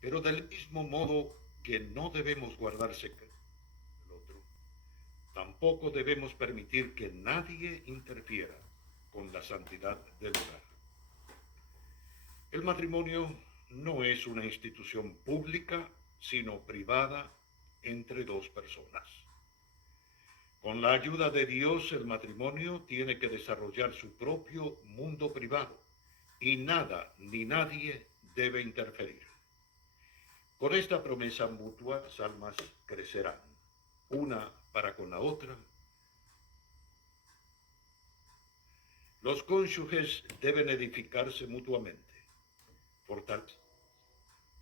Pero del mismo modo que no debemos guardar secretos del otro, tampoco debemos permitir que nadie interfiera con la santidad del hogar. El matrimonio no es una institución pública, sino privada entre dos personas. Con la ayuda de Dios, el matrimonio tiene que desarrollar su propio mundo privado y nada ni nadie debe interferir. Con esta promesa mutua, las almas crecerán, una para con la otra. Los cónyuges deben edificarse mutuamente, fortalecerse,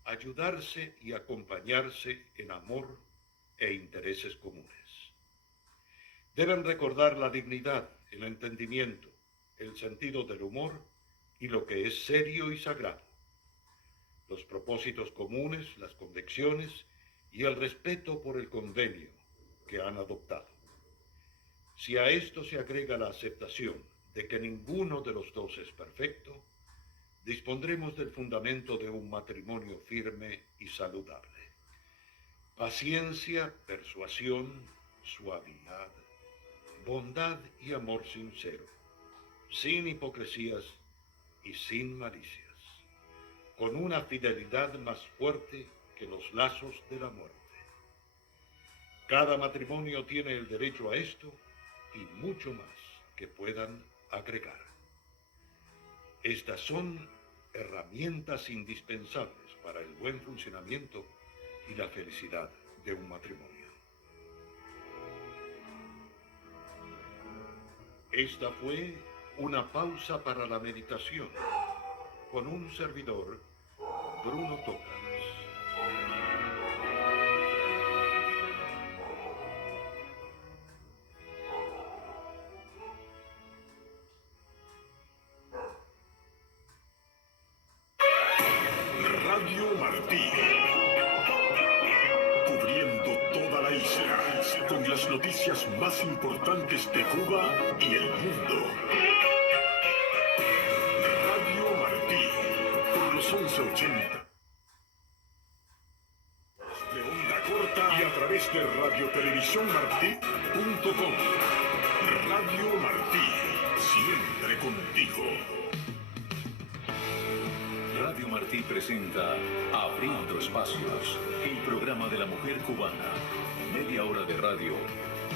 ayudarse y acompañarse en amor e intereses comunes. Deben recordar la dignidad, el entendimiento, el sentido del humor y lo que es serio y sagrado, los propósitos comunes, las convicciones y el respeto por el convenio que han adoptado. Si a esto se agrega la aceptación de que ninguno de los dos es perfecto, dispondremos del fundamento de un matrimonio firme y saludable. Paciencia, persuasión, suavidad, bondad y amor sincero, sin hipocresías y sin malicias, con una fidelidad más fuerte que los lazos de la muerte. Cada matrimonio tiene el derecho a esto y mucho más que puedan agregar. Estas son herramientas indispensables para el buen funcionamiento y la felicidad de un matrimonio. Esta fue una pausa para la meditación con un servidor, Bruno Tocas. Radio Martí, cubriendo toda la isla con las noticias más importantes de Cuba y el mundo. Radio Martí, por los 1180 de onda corta y a través de radiotelevisiónmartí.com. Radio Martí, siempre contigo. Radio Martí presenta Abriendo Espacios, el programa de la mujer cubana. Media hora de radio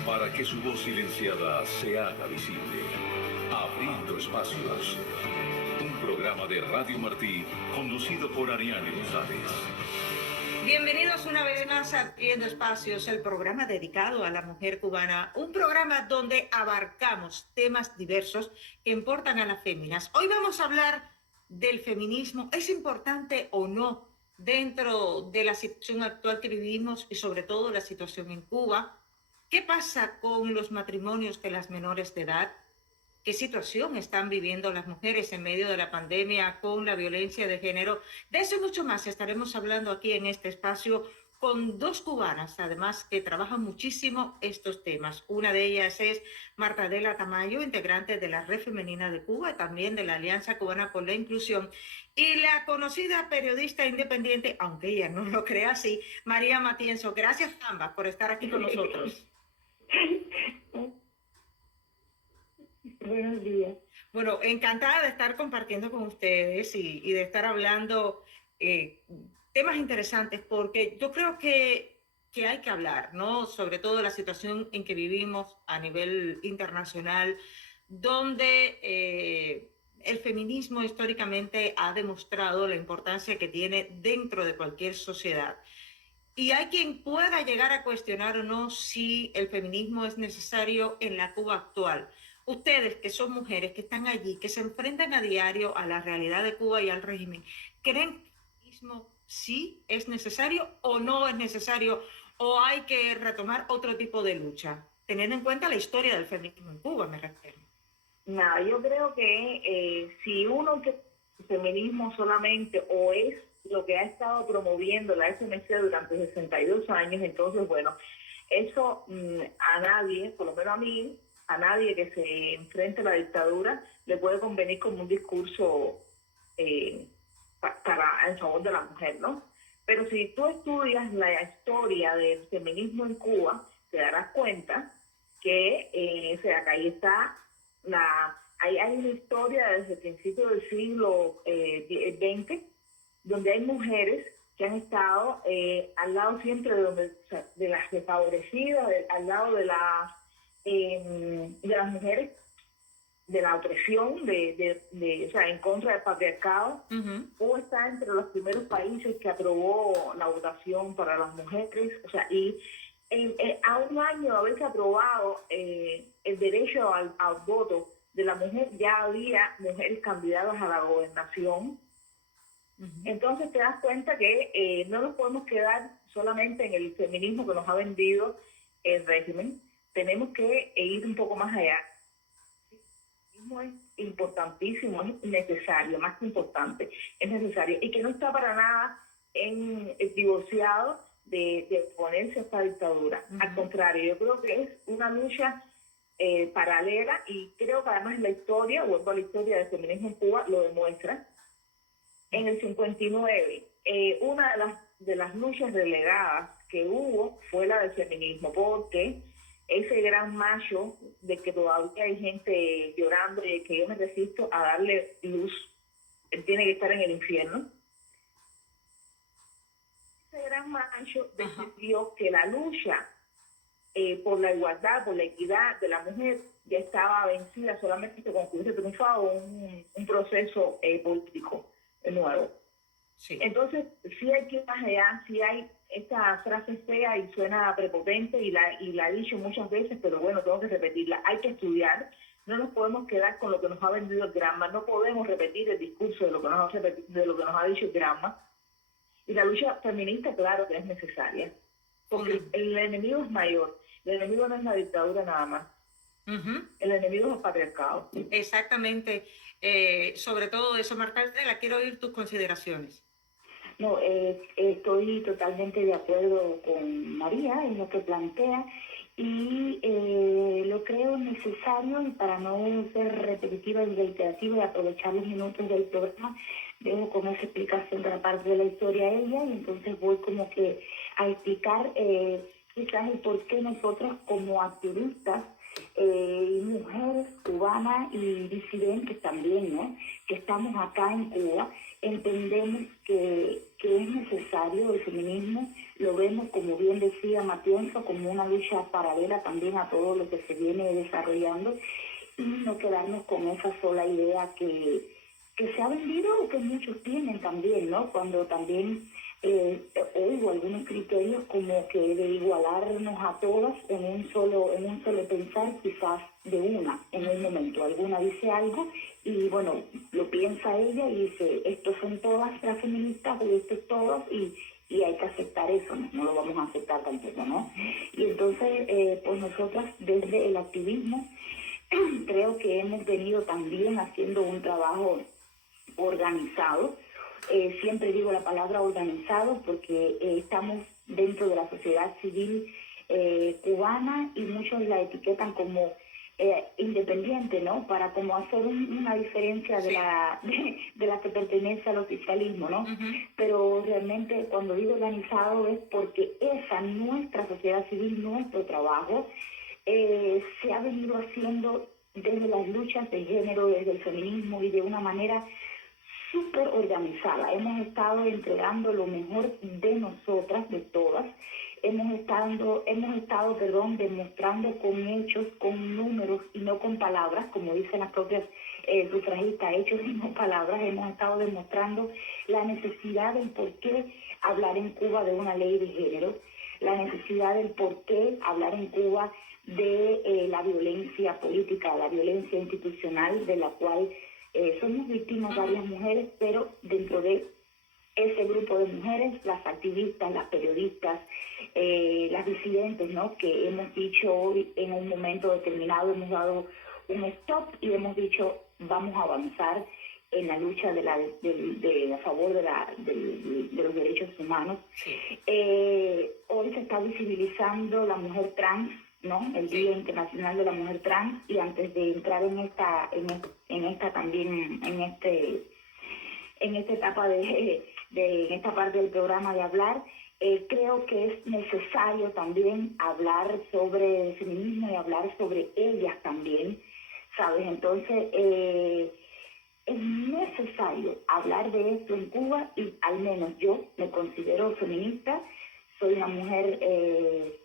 para que su voz silenciada se haga visible. Abriendo Espacios, un programa de Radio Martí conducido por Ariane González. Bienvenidos una vez más a Abriendo Espacios, el programa dedicado a la mujer cubana, un programa donde abarcamos temas diversos que importan a las féminas. Hoy vamos a hablar del feminismo. ¿Es importante o no dentro de la situación actual que vivimos y sobre todo la situación en Cuba? ¿Qué pasa con los matrimonios de las menores de edad? ¿Qué situación están viviendo las mujeres en medio de la pandemia con la violencia de género? De eso y mucho más estaremos hablando aquí en este espacio con dos cubanas, además, que trabajan muchísimo estos temas. Una de ellas es Marta Adela Tamayo, integrante de la Red Femenina de Cuba y también de la Alianza Cubana por la Inclusión, y la conocida periodista independiente, aunque ella no lo crea así, María Matienzo. Gracias, ambas, por estar aquí con nosotros. Buenos días. Bueno, encantada de estar compartiendo con ustedes y de estar hablando temas interesantes, porque yo creo que hay que hablar, ¿no? Sobre todo la situación en que vivimos a nivel internacional, donde el feminismo históricamente ha demostrado la importancia que tiene dentro de cualquier sociedad. Y hay quien pueda llegar a cuestionar o no si el feminismo es necesario en la Cuba actual. Ustedes, que son mujeres, que están allí, que se enfrentan a diario a la realidad de Cuba y al régimen, ¿creen que el feminismo sí es necesario o no es necesario? ¿O hay que retomar otro tipo de lucha? Teniendo en cuenta la historia del feminismo en Cuba, me refiero. Nada, yo creo que si uno que el feminismo solamente o es lo que ha estado promoviendo la FMC durante 62 años, entonces, bueno, eso a nadie, por lo menos a mí, a nadie que se enfrente a la dictadura le puede convenir como un discurso en favor de la mujer, ¿no? Pero si tú estudias la historia del feminismo en Cuba, te darás cuenta que o sea, que ahí está hay una historia desde el principio del siglo XX, donde hay mujeres que han estado al lado siempre de las desfavorecidas, al lado de las mujeres, de la opresión, o sea, en contra del patriarcado. Cuba está entre los primeros países que aprobó la votación para las mujeres, o sea, y a un año de haberse aprobado el derecho al voto de la mujer, ya había mujeres candidatas a la gobernación. Entonces te das cuenta que no nos podemos quedar solamente en el feminismo que nos ha vendido el régimen, tenemos que ir un poco más allá. El feminismo es importantísimo, es necesario, más que importante, es necesario, y que no está para nada divorciado de oponerse a esta dictadura. Al contrario, yo creo que es una lucha paralela, y creo que además la historia, vuelvo a la historia del feminismo en Cuba, lo demuestra. En el 59, una de las luchas relegadas que hubo fue la del feminismo, porque ese gran macho de que todavía hay gente llorando y que yo me resisto a darle luz, él tiene que estar en el infierno. Ese gran macho decidió que la lucha por la igualdad, por la equidad de la mujer ya estaba vencida solamente con que hubiese triunfado un proceso político nuevo. Sí. Entonces, sí hay que ir más allá, sí hay esta frase fea y suena prepotente y la he dicho muchas veces, pero bueno, tengo que repetirla. Hay que estudiar, no nos podemos quedar con lo que nos ha vendido el Gramma, no podemos repetir el discurso de lo que nos ha dicho el Gramma. Y la lucha feminista, claro que es necesaria, porque el enemigo es mayor, el enemigo no es la dictadura nada más. El enemigo es el patriarcado. Exactamente. Sobre todo eso, Marta Estela, quiero oír tus consideraciones. No, estoy totalmente de acuerdo con María en lo que plantea y lo creo necesario, y para no ser repetitiva y reiterativa y aprovechar los minutos del programa, dejo con esa explicación de la parte de la historia a ella, y entonces voy como que a explicar quizás el por qué nosotros como activistas y mujeres cubanas y disidentes también, ¿no?, que estamos acá en Cuba, entendemos que es necesario el feminismo, lo vemos, como bien decía Matienzo, como una lucha paralela también a todo lo que se viene desarrollando, y no quedarnos con esa sola idea que se ha vendido o que muchos tienen también, ¿no?, cuando también oigo algunos criterios como que de igualarnos a todas en un solo pensar, quizás de una en un momento. Alguna dice algo y bueno, lo piensa ella y dice, estos son todas las feministas o esto es todas, y hay que aceptar eso, no lo vamos a aceptar tampoco, ¿no? Y entonces, pues nosotras desde el activismo creo que hemos venido también haciendo un trabajo organizado. Siempre digo la palabra organizado porque estamos dentro de la sociedad civil cubana, y muchos la etiquetan como independiente, ¿no?, para como hacer una diferencia de la que pertenece al oficialismo, ¿no? Pero realmente cuando digo organizado es porque nuestra sociedad civil, nuestro trabajo se ha venido haciendo desde las luchas de género, desde el feminismo, y de una manera súper organizada. Hemos estado entregando lo mejor de nosotras, de todas. Hemos estado, demostrando con hechos, con números y no con palabras, como dicen las propias sufragistas, hechos y no palabras. Hemos estado demostrando la necesidad del por qué hablar en Cuba de una ley de género, la necesidad del por qué hablar en Cuba de la violencia política, la violencia institucional, de la cual somos víctimas varias mujeres, pero dentro de ese grupo de mujeres, las activistas, las periodistas, las disidentes, ¿no?, que hemos dicho hoy en un momento determinado, hemos dado un stop y hemos dicho vamos a avanzar en la lucha a favor de los derechos humanos. Hoy se está visibilizando la mujer trans, ¿no?, el Día Internacional de la Mujer Trans, y antes de entrar en esta etapa de en esta parte del programa de hablar. Creo que es necesario también hablar sobre feminismo y hablar sobre ellas también, ¿sabes? Entonces, es necesario hablar de esto en Cuba y al menos yo me considero feminista, soy una mujer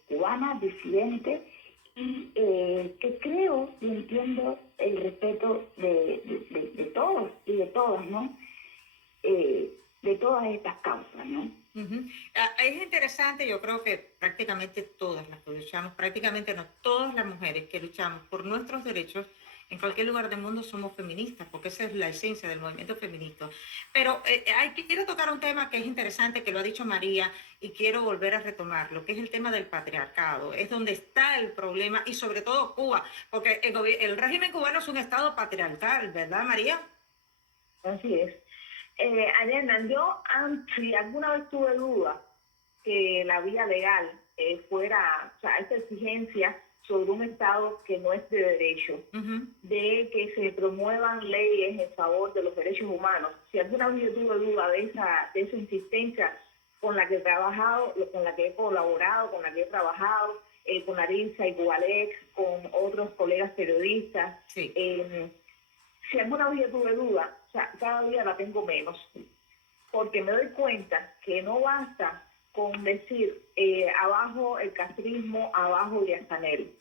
cubana, disidente, y que creo y entiendo el respeto de todos y de todas, ¿no? De todas estas causas, ¿no? Es interesante, yo creo que prácticamente todas las que luchamos, prácticamente no, todas las mujeres que luchamos por nuestros derechos en cualquier lugar del mundo somos feministas, porque esa es la esencia del movimiento feminista. Pero quiero tocar un tema que es interesante, que lo ha dicho María, y quiero volver a retomarlo, que es el tema del patriarcado. Es donde está el problema, y sobre todo Cuba, porque el régimen cubano es un estado patriarcal, ¿verdad, María? Así es. Ariana, yo si alguna vez tuve duda que la vía legal fuera, o sea, esta exigencia sobre un Estado que no es de derecho, de que se promuevan leyes en favor de los derechos humanos. Si alguna vez yo tuve duda de esa insistencia con la que he trabajado, con la que he colaborado, con la que he trabajado, con Arisa y Gualex, con otros colegas periodistas, sí. Si alguna vez yo tuve duda, o sea, cada día la tengo menos, porque me doy cuenta que no basta con decir abajo el castrismo, abajo Díaz-Canel.